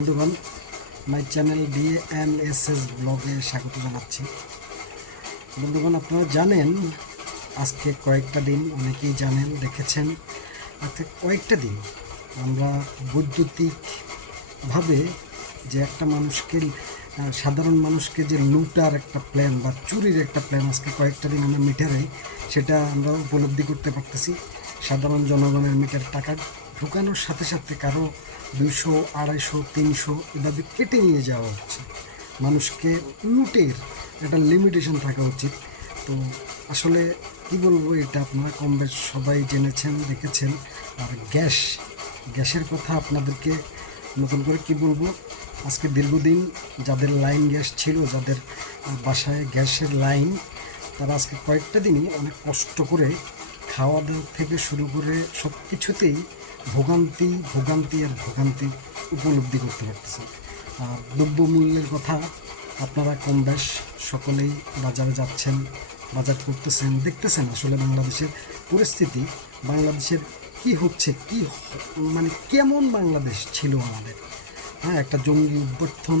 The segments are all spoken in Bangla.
বন্ধুগণ, মাই চ্যানেল ডিএমএসএস ব্লগে স্বাগত জানাচ্ছি। বন্ধুগণ, আপনারা জানেন আজকে কয়েকটা দিন, অনেকেই জানেন, দেখেছেন, আজকে কয়েকটা দিন আমরা বৈদ্যুতিকভাবে যে একটা মানুষকে, সাধারণ মানুষকে যে লুটার একটা প্ল্যান বা চুরির একটা প্ল্যান আজকে কয়েকটা দিন আমরা মিটারে সেটা আমরা উপলব্ধি করতে পারতেছি। সাধারণ জনগণের মিটার টাকা ঢোকানোর সাথে সাথে কারো 200, 250, 300 এভাবে কেটে নিয়ে যাওয়া হচ্ছে। মানুষকে লুটের একটা লিমিটেশন থাকা উচিত। তো আসলে কি বলবো, এটা আপনারা কম বেশ সবাই জেনেছেন, দেখেছেন। আর গ্যাসের কথা আপনাদেরকে নতুন করে কি বলবো, আজকে দীর্ঘদিন যাদের লাইন গ্যাস ছিল, যাদের বাসায় গ্যাসের লাইন, তারা আজকে কয়েকটা দিনই অনেক কষ্ট করে খাওয়া দাওয়া থেকে শুরু করে সব কিছুতেই ভোগান্তি উপলব্ধি করতে পারতেছে। আর দ্রব্যমূল্যের কথা আপনারা কম বেশ সকলেই বাজারে যাচ্ছেন, বাজার করতেছেন, দেখতেছেন আসলে বাংলাদেশের পরিস্থিতি, বাংলাদেশের কি হচ্ছে, মানে কেমন বাংলাদেশ ছিল আমাদের। হ্যাঁ, একটা জঙ্গি অভ্যর্থন,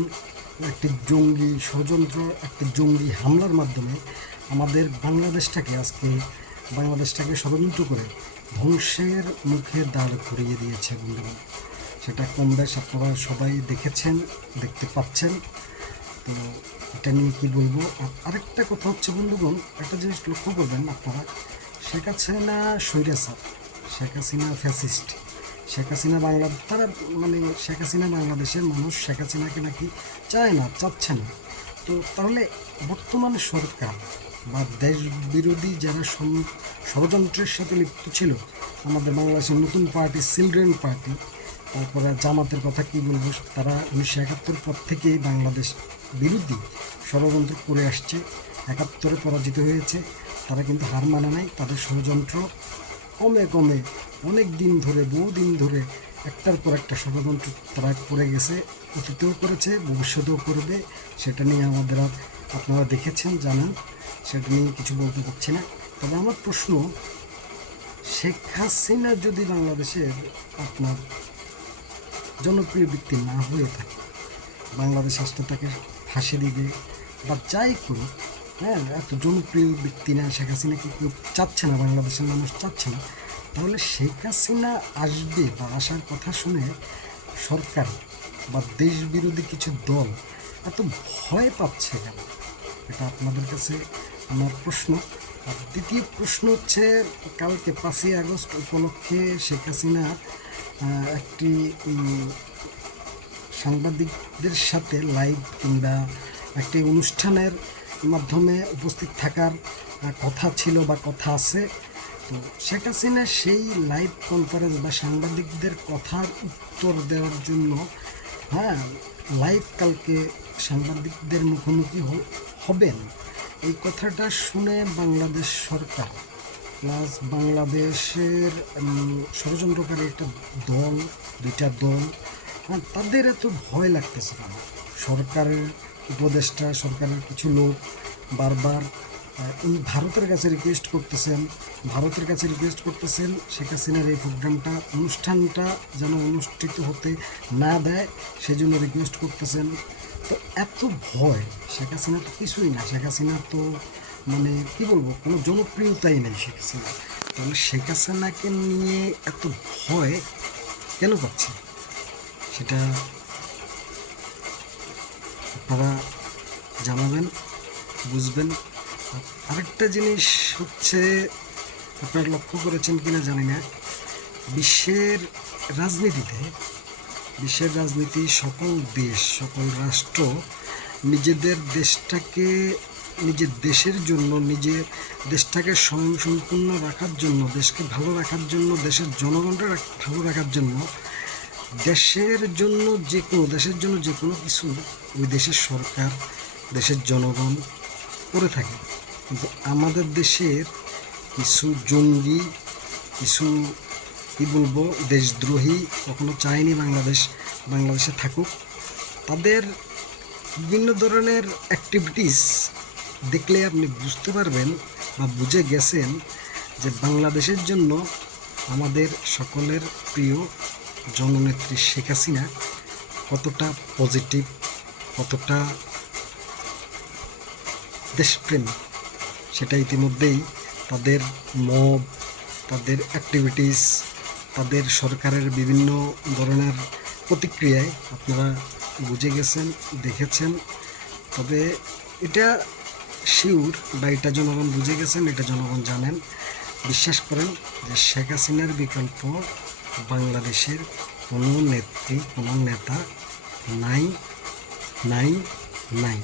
একটি জঙ্গি ষড়যন্ত্র, একটি জঙ্গি হামলার মাধ্যমে আমাদের বাংলাদেশটাকে ষড়যন্ত্র করে ধ্বংসের মুখে দাঁড় করিয়ে দিয়েছে বন্ধুগণ। সেটা কম বেশ আপনারা সবাই দেখেছেন, দেখতে পাচ্ছেন। তো এটা নিয়ে কী বলবো। আরেকটা কথা হচ্ছে বন্ধুগণ, একটা জিনিস লক্ষ্য করবেন আপনারা, শেখ হাসিনা স্বৈরাচার, শেখ হাসিনা ফ্যাসিস্ট, শেখ হাসিনা তারা মানে শেখ হাসিনা বাংলাদেশের মানুষ শেখ হাসিনাকে নাকি চায় না, চাচ্ছে না। তো তাহলে বর্তমান সরকার বা দেশ বিরোধী যারা ষড়যন্ত্রের সাথে লিপ্ত ছিল, আমাদের বাংলাদেশের নতুন পার্টি চিলড্রেন পার্টি, তারপরে জামাতের কথা কি বলবো, তারা 1971 পর থেকেই বাংলাদেশ বিরোধী ষড়যন্ত্র করে আসছে। 71-এ পরাজিত হয়েছে, তারা কিন্তু হার মানে নাই। তাদের ষড়যন্ত্র কমে কমে অনেক দিন ধরে, বহুদিন ধরে একটার পর একটা ষড়যন্ত্র তারা করে গেছে, অতীতেও করেছে, ভবিষ্যতেও করবে। সেটা নিয়ে আপনারা দেখেছেন, জানেন, সেটা নিয়ে কিছু বলতে পারছি না। তবে আমার প্রশ্ন, শেখ হাসিনা যদি বাংলাদেশের আপনার জনপ্রিয় ব্যক্তি না হয়ে থাকে, বাংলাদেশ আসতে তাকে ফাঁসি দিবে বা যাই করুক, হ্যাঁ, এত জনপ্রিয় ব্যক্তি না, শেখ হাসিনাকে কেউ চাচ্ছে না, বাংলাদেশের মানুষ চাচ্ছে না, তাহলে শেখ হাসিনা আসবে বা আসার কথা শুনে সরকার বা দেশ বিরোধী কিছু দল এত ভয় পাচ্ছে কেন? এটা আপনাদের কাছে আমার প্রশ্ন। আর দ্বিতীয় প্রশ্ন হচ্ছে, কালকে 5ই আগস্ট উপলক্ষে শেখ হাসিনা একটি সাংবাদিকদের সাথে লাইভ কিংবা একটি অনুষ্ঠানের মাধ্যমে উপস্থিত থাকার কথা ছিল বা কথা আছে। তো শেখ হাসিনা সেই লাইভ কনফারেন্স বা সাংবাদিকদের কথার উত্তর দেওয়ার জন্য, হ্যাঁ, লাইভ কালকে সাংবাদিকদের মুখোমুখি হবেন। এই কথাটা শুনে বাংলাদেশ সরকার প্লাস বাংলাদেশের ষড়যন্ত্রকারী একটা দল, দুইটা দল, হ্যাঁ, তাদের এত ভয় লাগতেছে কেন? সরকারের উপদেষ্টা, সরকারের কিছু লোক বারবার এই ভারতের কাছে রিকোয়েস্ট করতেছেন শেখ হাসিনার এই অনুষ্ঠানটা যেন অনুষ্ঠিত হতে না দেয়, সেজন্য রিকোয়েস্ট করতেছেন। তো এত ভয়, শেখ হাসিনা তো কিছুই না, শেখ হাসিনা তো মানে কী বলবো, কোনো জনপ্রিয়তাই নেই শেখ হাসিনা। তাহলে শেখ হাসিনাকে নিয়ে এত ভয় কেন পাচ্ছে, সেটা আপনারা জানাবেন, বুঝবেন। আরেকটা জিনিস হচ্ছে, আপনারা লক্ষ্য করেছেন কিনা জানি না, বিশ্বের রাজনীতি সকল দেশ, সকল রাষ্ট্র নিজের দেশের জন্য, নিজের দেশটাকে স্বয়ংসম্পূর্ণ রাখার জন্য, দেশকে ভালো রাখার জন্য, দেশের জনগণকে ভালো রাখার জন্য, দেশের জন্য যে কোনো কিছু ওই দেশের সরকার, দেশের জনগণ করে থাকে। কিন্তু আমাদের দেশের কিছু জঙ্গি, কিছু কী বলবো, দেশদ্রোহী কখনো চায়নি বাংলাদেশে থাকুক। তাদের বিভিন্ন ধরনের অ্যাক্টিভিটিস দেখলে আপনি বুঝতে পারবেন বা বুঝে গেছেন যে বাংলাদেশের জন্য আমাদের সকলের প্রিয় জননেত্রী শেখ হাসিনা কতটা পজিটিভ, কতটা দেশপ্রেম, সেটা ইতিমধ্যেই তাদের মব, তাদের অ্যাক্টিভিটিস, তাদের সরকারের বিভিন্ন ধরনের প্রতিক্রিয়ায় আপনারা বুঝে গেছেন, দেখেছেন। তবে এটা শিওর বা এটা জনগণ বুঝে গেছেন, এটা জনগণ জানেন। বিশ্বাস করেন যে শেখ হাসিনার বিকল্প বাংলাদেশের কোনো নেত্রী, কোনো নেতা নাই, নাই, নাই।